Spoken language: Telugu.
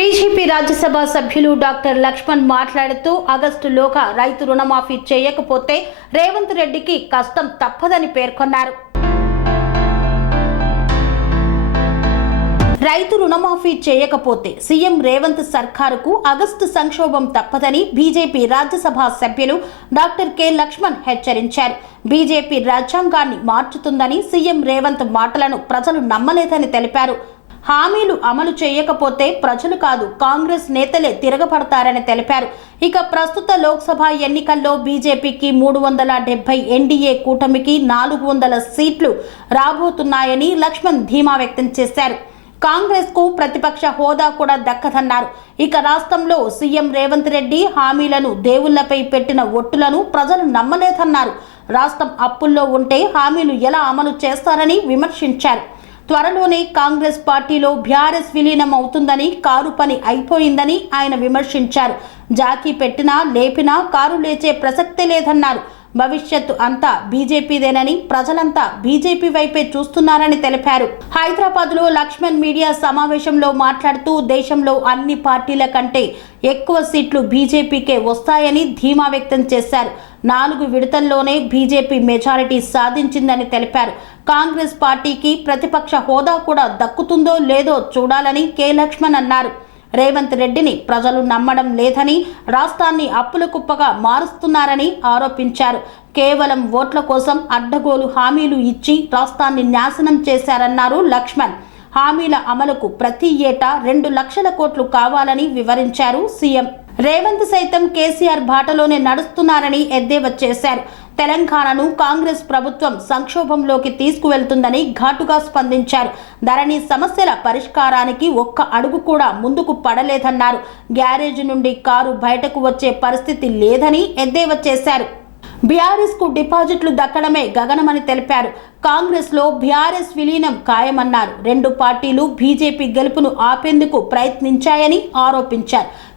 బీజేపీ రాజ్యసభ సభ్యులు డాక్టర్ లక్ష్మణ్ మాట్లాడుతూ ఆగస్టులోగా రైతు రుణమాఫీ చేయకపోతే రేవంత్ రెడ్డికి కష్టం తప్పదని పేర్కొన్నారు. రైతు రుణమాఫీ చేయకపోతే సీఎం రేవంత్ సర్కారుకు ఆగస్టు సంక్షోభం తప్పదని బీజేపీ రాజ్యసభ సభ్యులు డాక్టర్ కె లక్ష్మణ్ హెచ్చరించారు. బీజేపీ రాజ్యాంగాన్ని మార్చుతుందని సీఎం రేవంత్ మాటలను ప్రజలు నమ్మలేదని తెలిపారు. హామీలు అమలు చేయకపోతే ప్రజలు కాదు కాంగ్రెస్ నేతలే తిరగబడతారని తెలిపారు. ఇక ప్రస్తుత లోక్సభ ఎన్నికల్లో బీజేపీకి మూడు వందల డెబ్బై ఎన్డీఏ కూటమికి నాలుగు వందల సీట్లు రాబోతున్నాయని లక్ష్మణ్ ధీమా వ్యక్తం చేశారు. కాంగ్రెస్కు ప్రతిపక్ష హోదా కూడా దక్కదన్నారు. ఇక రాష్ట్రంలో సీఎం రేవంత్ రెడ్డి హామీలను దేవుళ్ళపై పెట్టిన ఒట్టులను ప్రజలు నమ్మలేదన్నారు. రాష్ట్రం అప్పుల్లో ఉంటే హామీలు ఎలా అమలు చేస్తారని విమర్శించారు. త్వరలోనే కాంగ్రెస్ పార్టీలో బీఆర్ఎస్ విలీనం అవుతుందని కారు పని అయిపోయిందని ఆయన విమర్శించారు. జాకీ పెట్టినా లేపినా కారు లేచే ప్రసక్తే లేదన్నారు. భవిష్యత్తు అంతా బీజేపీదేనని ప్రజలంతా బీజేపీ వైపే చూస్తున్నారని తెలిపారు. హైదరాబాద్లో లక్ష్మణ్ మీడియా సమావేశంలో మాట్లాడుతూ దేశంలో అన్ని పార్టీల కంటే ఎక్కువ సీట్లు బీజేపీకే వస్తాయని ధీమా వ్యక్తం చేశారు. నాలుగు విడతల్లోనే బీజేపీ మెజారిటీ సాధించిందని తెలిపారు. కాంగ్రెస్ పార్టీకి ప్రతిపక్ష హోదా కూడా దక్కుతుందో లేదో చూడాలని కె లక్ష్మణ్ అన్నారు. రేవంత్ రెడ్డిని ప్రజలు నమ్మడం లేదని రాష్ట్రాన్ని అప్పుల కుప్పగా మారుస్తున్నారని ఆరోపించారు. కేవలం ఓట్ల కోసం అడ్డగోలు హామీలు ఇచ్చి రాష్ట్రాన్ని నాశనం చేశారన్నారు లక్ష్మణ్. హామీల అమలుకు ప్రతి ఏటా రెండు లక్షల కోట్లు కావాలని వివరించారు సీఎం రేవంత్ సైతం కేసీఆర్ బాటలోనే నడుస్తున్నారని ఎద్దేవా చేశారు. తెలంగాణను కాంగ్రెస్ ప్రభుత్వం సంక్షోభంలోకి తీసుకువెళ్తుందని ఘాటుగా స్పందించారు. ధరణి సమస్యల పరిష్కారానికి ఒక్క అడుగు కూడా ముందుకు పడలేదన్నారు. గ్యారేజ్ నుండి కారు బయటకు వచ్చే పరిస్థితి లేదని ఎద్దేవా చేశారు. బీఆర్ఎస్కు డిపాజిట్లు దక్కడమే గగనమని తెలిపారు. కాంగ్రెస్లో బీఆర్ఎస్ విలీనం ఖాయమన్నారు. రెండు పార్టీలు బీజేపీ గెలుపును ఆపేందుకు ప్రయత్నించాయని ఆరోపించారు.